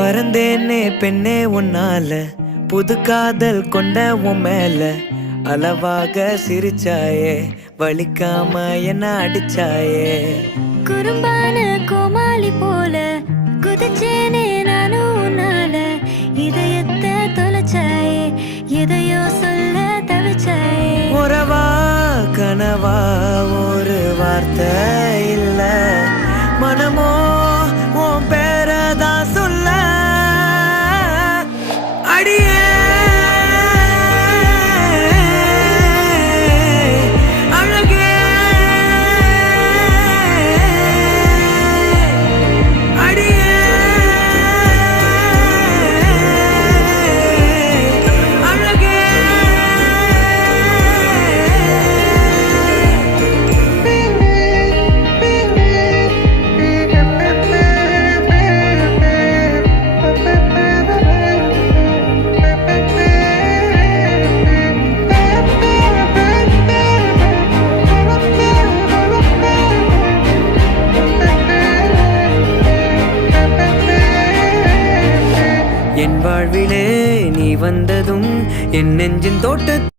பறந்தேனே பெண்ணே உன்னால புது காதல் கொண்ட உன் மேல அளவாக சிரிச்சாயே வலிக்காம என்ன அடிச்சாயே குறும்பான கோமாளி போல குதிச்சேனே நானும் உன்னால இதயத்தை தொலைச்சாயே எதையோ சொல்ல தவிச்சாயே உறவா கனவா ஒரு வார்த்தை இல்ல மனமோ உன் பேரதான் சொல்ல அடியே அழகே அடியே அழகே என் வாழ்விலே நீ வந்ததும் என் நெஞ்சின் தோட்டத்தில்